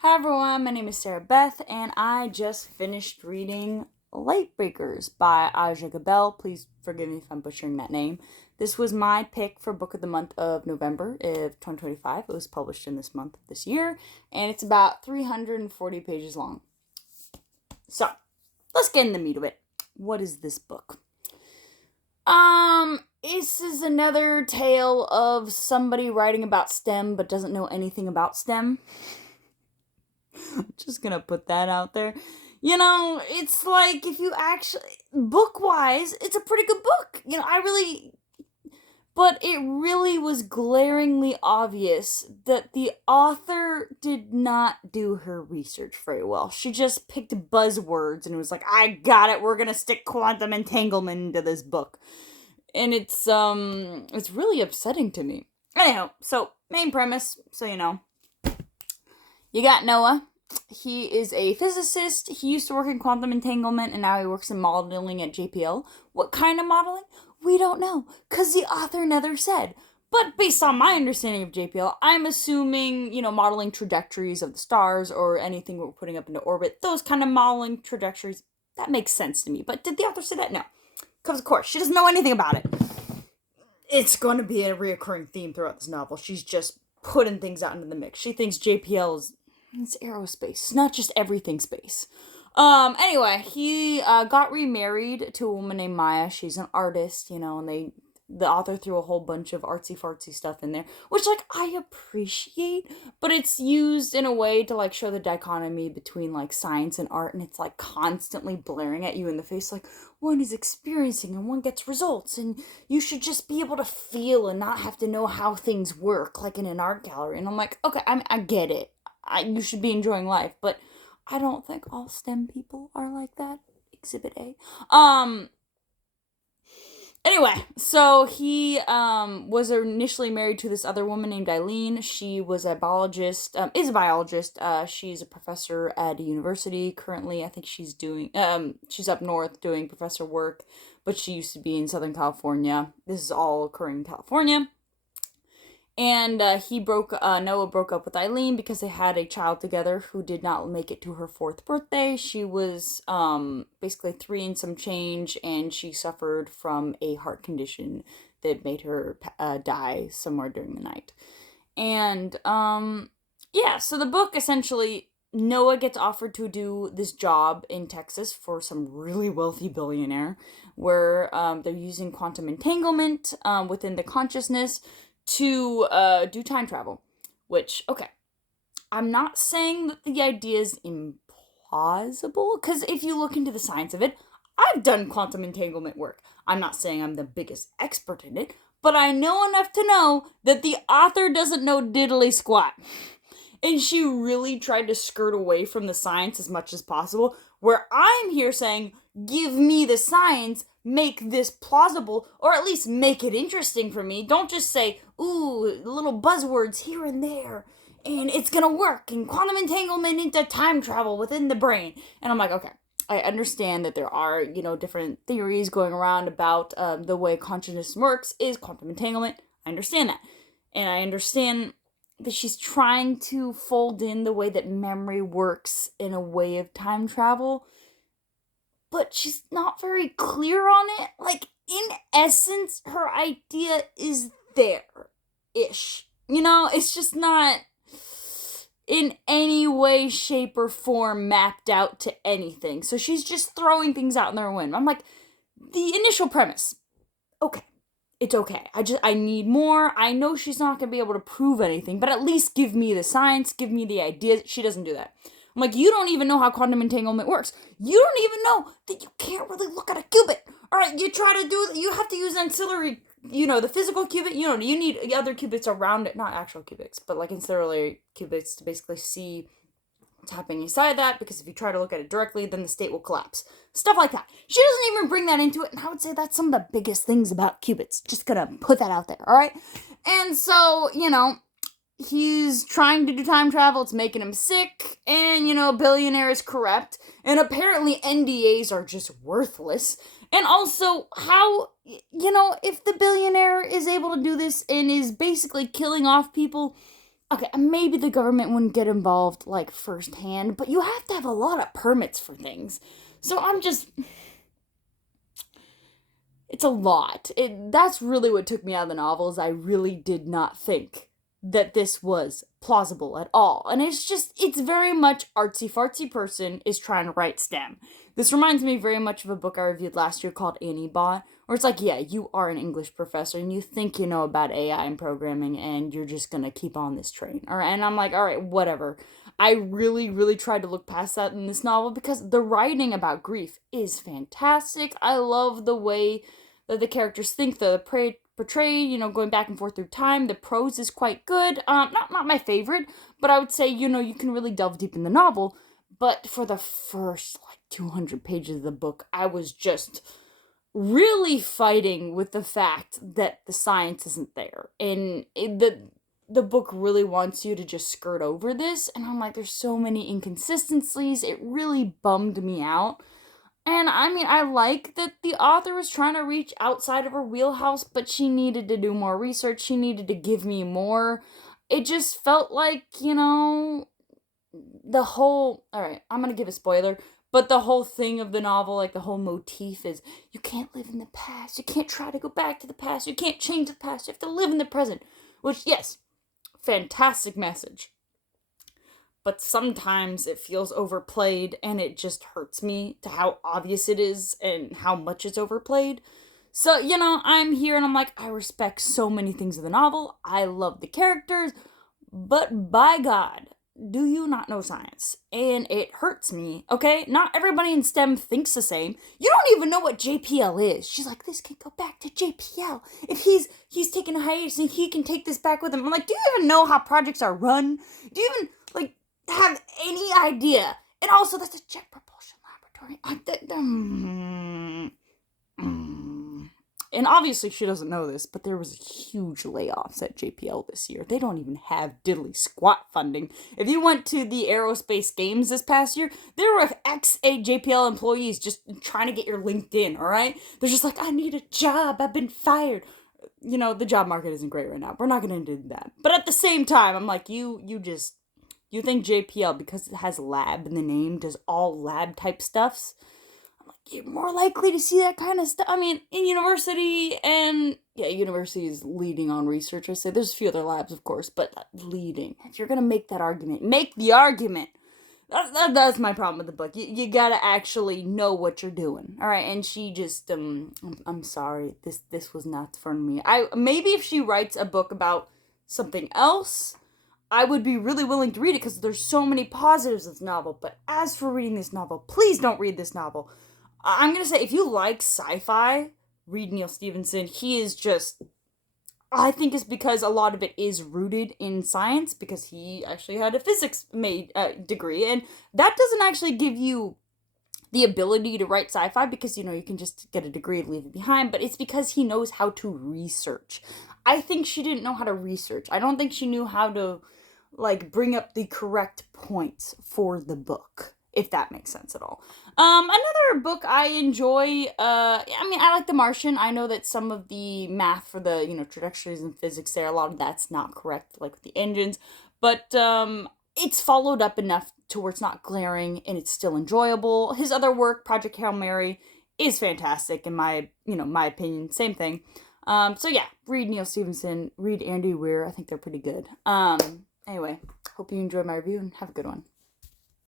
Hi everyone, my name is Sarah Beth, and I just finished reading Lightbreakers by Aja Gabel. Please forgive me if I'm butchering that name. This was my pick for Book of the Month of November of 2025. It was published in this month this year, and it's about 340 pages long. So, let's get in the meat of it. What is this book? This is another tale of somebody writing about STEM but doesn't know anything about STEM. Just gonna put that out there. It's like if you actually, book wise, it's a pretty good book. But it really was glaringly obvious that the author did not do her research very well. She just picked buzzwords and was like, I got it, we're gonna stick quantum entanglement into this book. And it's really upsetting to me. Anyhow, so main premise, you got Noah. He is a physicist. He used to work in quantum entanglement and now he works in modeling at JPL. What kind of modeling? We don't know, because the author never said. But based on my understanding of JPL, I'm assuming, modeling trajectories of the stars or anything we're putting up into orbit, those kind of modeling trajectories, that makes sense to me. But did the author say that? No. Because, of course, she doesn't know anything about it. It's going to be a reoccurring theme throughout this novel. She's just putting things out into the mix. She thinks JPL is it's aerospace. It's not just everything space. Anyway, he got remarried to a woman named Maya. She's an artist, and the author threw a whole bunch of artsy fartsy stuff in there, which I appreciate, but it's used in a way to show the dichotomy between science and art, and it's constantly blaring at you in the face one is experiencing and one gets results, and you should just be able to feel and not have to know how things work in an art gallery. And I'm like, okay, I get it. You should be enjoying life, but I don't think all STEM people are like that. Exhibit A. Anyway, so he was initially married to this other woman named Eileen. She was a biologist, is a biologist. She's a professor at a university currently. I think she's up north doing professor work, but she used to be in Southern California. This is all occurring in California. And Noah broke up with Eileen because they had a child together who did not make it to her 4th birthday. She was basically 3 and some change, and she suffered from a heart condition that made her die somewhere during the night. And so the book essentially, Noah gets offered to do this job in Texas for some really wealthy billionaire where they're using quantum entanglement within the consciousness to do time travel, which, okay, I'm not saying that the idea is implausible, because if you look into the science of it, I've done quantum entanglement work. I'm not saying I'm the biggest expert in it, but I know enough to know that the author doesn't know diddly squat. And she really tried to skirt away from the science as much as possible, where I'm here saying, give me the science, make this plausible, or at least make it interesting for me. Don't just say, ooh, little buzzwords here and there, and it's gonna work, and quantum entanglement into time travel within the brain. And I'm like, okay, I understand that there are, different theories going around about the way consciousness works is quantum entanglement. I understand that. And I understand that she's trying to fold in the way that memory works in a way of time travel, but she's not very clear on it. In essence, her idea is there-ish. It's just not in any way, shape, or form mapped out to anything. So she's just throwing things out in their wind. I'm like, the initial premise, okay. It's okay. I need more. I know she's not going to be able to prove anything, but at least give me the science, give me the ideas. She doesn't do that. I'm like, you don't even know how quantum entanglement works. You don't even know that you can't really look at a qubit. All right, you try to do, you have to use ancillary, the physical qubit, you need other qubits around it, not actual qubits, but ancillary qubits to basically see what's happening inside that, because if you try to look at it directly, then the state will collapse. Stuff like that. She doesn't even bring that into it, and I would say that's some of the biggest things about qubits. Just gonna put that out there, alright? And so, he's trying to do time travel, it's making him sick, and, billionaire is corrupt, and apparently NDAs are just worthless. And also, how, if the billionaire is able to do this and is basically killing off people, okay, maybe the government wouldn't get involved, like, firsthand, but you have to have a lot of permits for things. So it's a lot. That's really what took me out of the novel, is I really did not think that this was plausible at all. And it's very much artsy fartsy person is trying to write STEM. This reminds me very much of a book I reviewed last year called Annie Bot, where it's like, yeah, you are an English professor and you think you know about AI and programming and you're just gonna keep on this train. All right, and I'm like, all right, whatever. I really, really tried to look past that in this novel because the writing about grief is fantastic. I love the way that the characters think, the portrayed, going back and forth through time. The prose is quite good. Not my favorite, but I would say, you can really delve deep in the novel. But for the first, like, 200 pages of the book, I was just really fighting with the fact that the science isn't there. And the book really wants you to just skirt over this. And I'm like, there's so many inconsistencies. It really bummed me out. And I mean, I like that the author was trying to reach outside of her wheelhouse, but she needed to do more research. She needed to give me more. It just felt like, the whole. Alright, I'm gonna give a spoiler, but the whole thing of the novel, like the whole motif is you can't live in the past. You can't try to go back to the past. You can't change the past. You have to live in the present. Which, yes, fantastic message. But sometimes it feels overplayed and it just hurts me to how obvious it is and how much it's overplayed. So, I'm here and I'm like, I respect so many things of the novel. I love the characters, but by God, do you not know science? And it hurts me, okay? Not everybody in STEM thinks the same. You don't even know what JPL is. She's like, this can go back to JPL. If he's taking a hiatus and he can take this back with him. I'm like, do you even know how projects are run? Do you even, like, have any idea? And also, that's a jet propulsion laboratory. And obviously she doesn't know this, but there was huge layoffs at JPL this year. They don't even have diddly squat funding. If you went to the Aerospace Games this past year, there were ex-JPL employees just trying to get your LinkedIn, all right? They're just like, I need a job. I've been fired. The job market isn't great right now. We're not going to do that. But at the same time, I'm like, you think JPL, because it has lab in the name, does all lab type stuffs? You're more likely to see that kind of stuff. I mean, in university, and yeah, university is leading on research. I say there's a few other labs, of course, but leading. If you're gonna make that argument, make the argument. That's my problem with the book. You gotta actually know what you're doing, all right? And she just I'm sorry, this was not for me. Maybe if she writes a book about something else, I would be really willing to read it because there's so many positives of this novel. But as for reading this novel, please don't read this novel. I'm going to say, if you like sci-fi, read Neal Stephenson. He is just, I think it's because a lot of it is rooted in science, because he actually had a physics degree, and that doesn't actually give you the ability to write sci-fi, because, you can just get a degree and leave it behind, but it's because he knows how to research. I think she didn't know how to research. I don't think she knew how to, bring up the correct points for the book, if that makes sense at all. Another book I enjoy, I like The Martian. I know that some of the math for the, trajectories and physics there, a lot of that's not correct, like with the engines, but, it's followed up enough to where it's not glaring and it's still enjoyable. His other work, Project Hail Mary, is fantastic in my opinion. Same thing. So yeah, read Neal Stephenson, read Andy Weir. I think they're pretty good. Anyway, hope you enjoyed my review and have a good one.